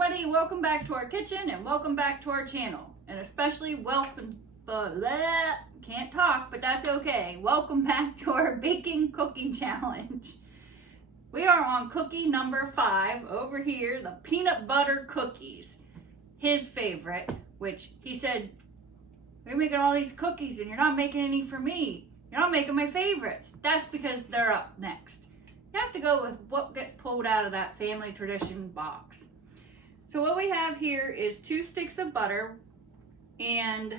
everybody, welcome back to our kitchen and welcome back to our channel, and especially welcome, can't talk, but that's okay. Welcome back to our baking cookie challenge. We are on cookie number 5 over here, the peanut butter cookies. His favorite, which he said, we're making all these cookies and you're not making any for me. You're not making my favorites. That's because they're up next. You have to go with what gets pulled out of that family tradition box. So what we have here is 2 sticks of butter and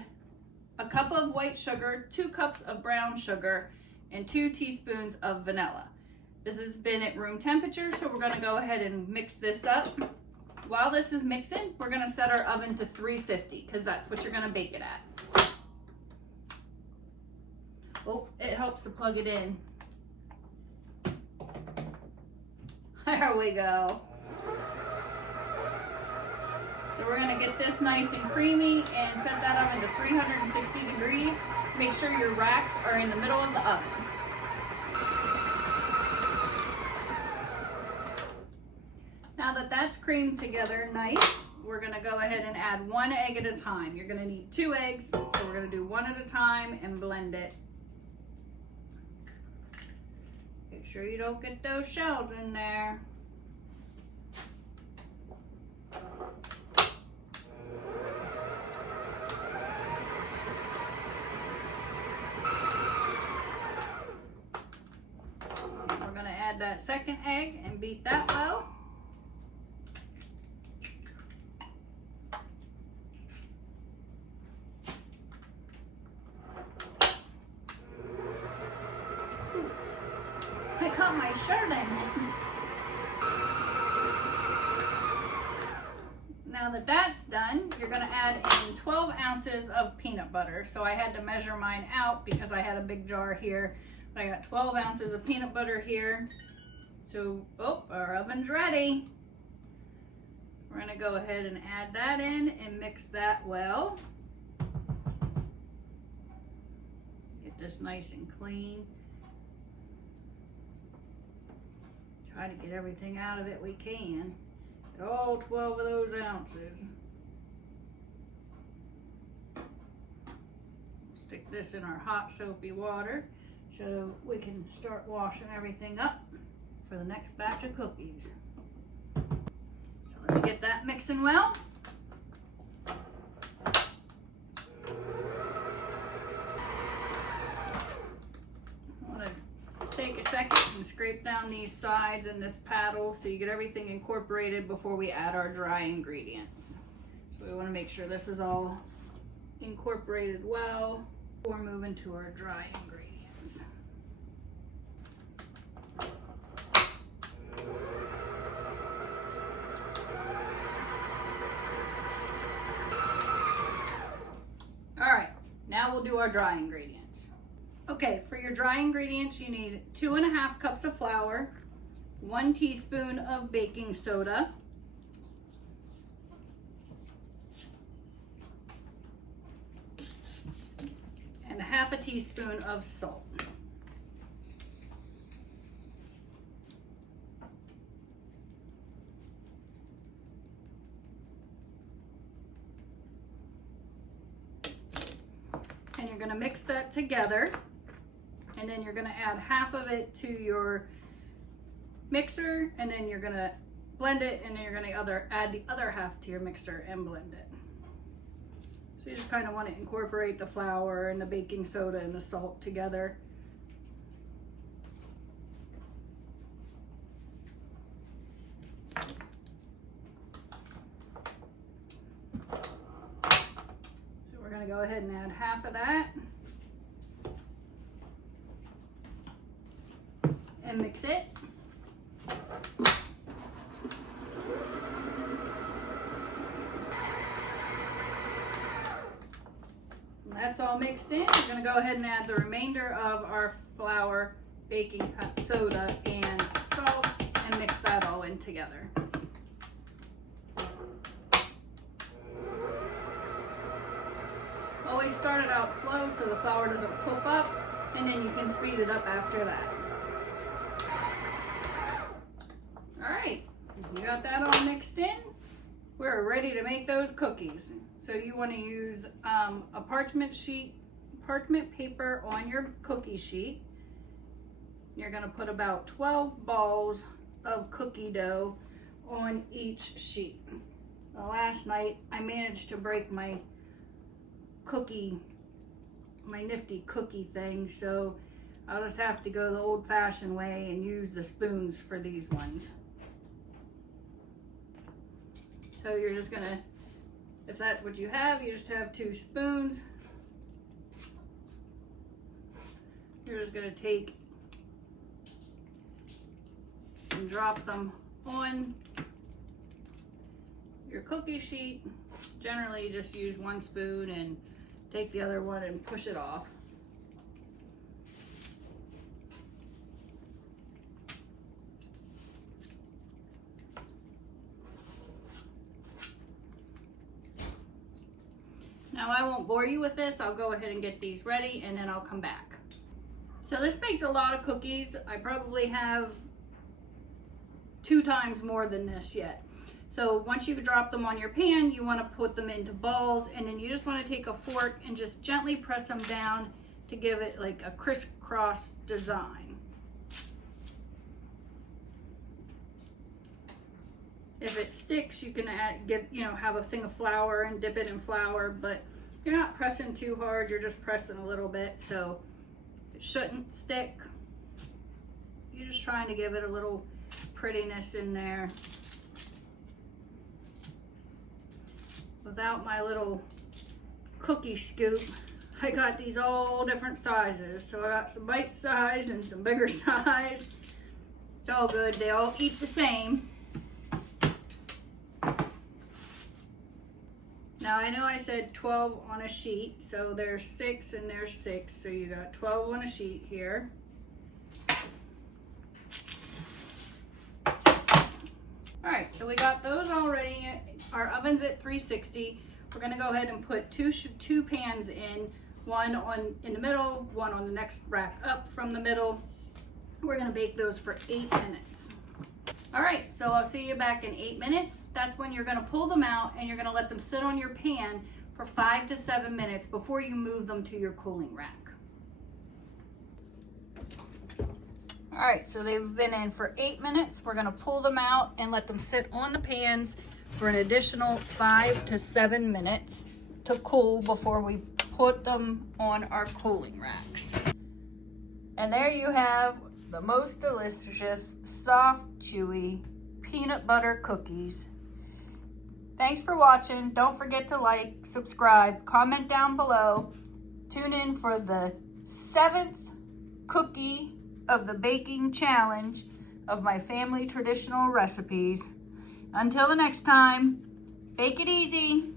a cup of white sugar, 2 cups of brown sugar, and 2 teaspoons of vanilla. This has been at room temperature, so we're gonna go ahead and mix this up. While this is mixing, we're gonna set our oven to 350 because that's what you're gonna bake it at. Oh, it helps to plug it in. There we go. So we're gonna get this nice and creamy and set that oven to 360 degrees. Make sure your racks are in the middle of the oven. Now that that's creamed together nice, we're gonna go ahead and add 1 egg at a time. You're gonna need 2 eggs, so we're gonna do 1 at a time and blend it. Make sure you don't get those shells in there. We're gonna add that second egg and beat that well. I got my shirt in it. Now that that's done, you're gonna add in 12 ounces of peanut butter. So I had to measure mine out because I had a big jar here. But I got 12 ounces of peanut butter here. So, our oven's ready. We're gonna go ahead and add that in and mix that well. Get this nice and clean. Try to get everything out of it we can. Get all 12 of those ounces. Stick this in our hot soapy water so we can start washing everything up for the next batch of cookies. So let's get that mixing well. Take a second and scrape down these sides and this paddle so you get everything incorporated before we add our dry ingredients. So we want to make sure this is all incorporated well before moving to our dry ingredients. All right, now we'll do our dry ingredients. Okay, for your dry ingredients, you need 2.5 cups of flour, 1 teaspoon of baking soda, and 1/2 teaspoon of salt. And you're going to mix that together. And then you're gonna add 1/2 of it to your mixer, and then you're gonna blend it, and then you're gonna add the other 1/2 to your mixer and blend it. So you just kind of want to incorporate the flour and the baking soda and the salt together. So we're gonna go ahead and add 1/2 of that. And mix it. And that's all mixed in. We're going to go ahead and add the remainder of our flour, baking soda, and salt, and mix that all in together. Always start it out slow so the flour doesn't puff up, and then you can speed it up after that. All right, you got that all mixed in. we're ready to make those cookies. So you want to use a parchment paper on your cookie sheet. You're going to put about 12 balls of cookie dough on each sheet. Well, last night I managed to break my nifty cookie thing, so I'll just have to go the old-fashioned way and use the spoons for these ones. So you're just gonna, if that's what you have, you just have 2 spoons. You're just gonna take and drop them on your cookie sheet. Generally, you just use 1 spoon and take the other one and push it off. Now I won't bore you with this. I'll go ahead and get these ready and then I'll come back. So this makes a lot of cookies. I probably have 2 times more than this yet. So once you drop them on your pan, you want to put them into balls, and then you just want to take a fork and just gently press them down to give it like a crisscross design. If it sticks, you can have a thing of flour and dip it in flour, but you're not pressing too hard, you're just pressing a little bit, so it shouldn't stick. You're just trying to give it a little prettiness in there. Without my little cookie scoop, I got these all different sizes. So I got some bite size and some bigger size. It's all good, they all eat the same. Now I know I said 12 on a sheet, so there's 6 and there's 6, so you got 12 on a sheet here. All right, so we got those all ready. Our oven's at 360. We're gonna go ahead and put two pans in, one in the middle, one on the next rack up from the middle. We're gonna bake those for 8 minutes. All right, so I'll see you back in 8 minutes. That's when you're gonna pull them out and you're gonna let them sit on your pan for 5 to 7 minutes before you move them to your cooling rack. All right, so they've been in for 8 minutes. We're gonna pull them out and let them sit on the pans for an additional 5 to 7 minutes to cool before we put them on our cooling racks. And there you have the most delicious, soft, chewy peanut butter cookies. Thanks for watching. Don't forget to like, subscribe, comment down below. Tune in for the 7th cookie of the baking challenge of my family traditional recipes. Until the next time, bake it easy.